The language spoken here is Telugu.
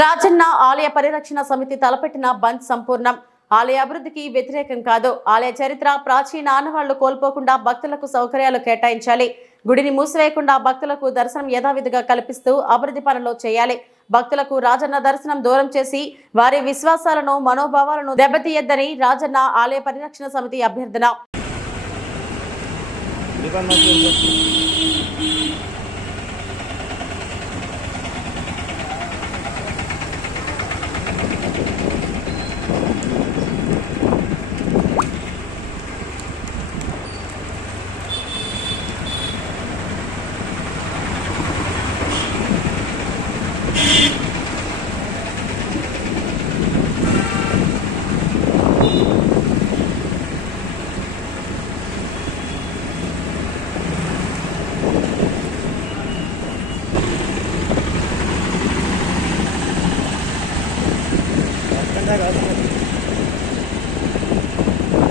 రాజన్న ఆలయ పరిరక్షణ సమితి తలపెట్టిన బంద్ సంపూర్ణం. ఆలయ అభివృద్ధికి వ్యతిరేకం కాదు. ఆలయ చరిత్ర ప్రాచీన ఆనవాళ్లు కోల్పోకుండా భక్తులకు సౌకర్యాలు కేటాయించాలి. గుడిని మూసివేయకుండా భక్తులకు దర్శనం యథావిధిగా కల్పిస్తూ అభివృద్ధి పనులు చేయాలి. భక్తులకు రాజన్న దర్శనం దూరం చేసి వారి విశ్వాసాలను మనోభావాలను దెబ్బతీయద్దని రాజన్న ఆలయ పరిరక్షణ సమితి అభ్యర్థన. Gracias.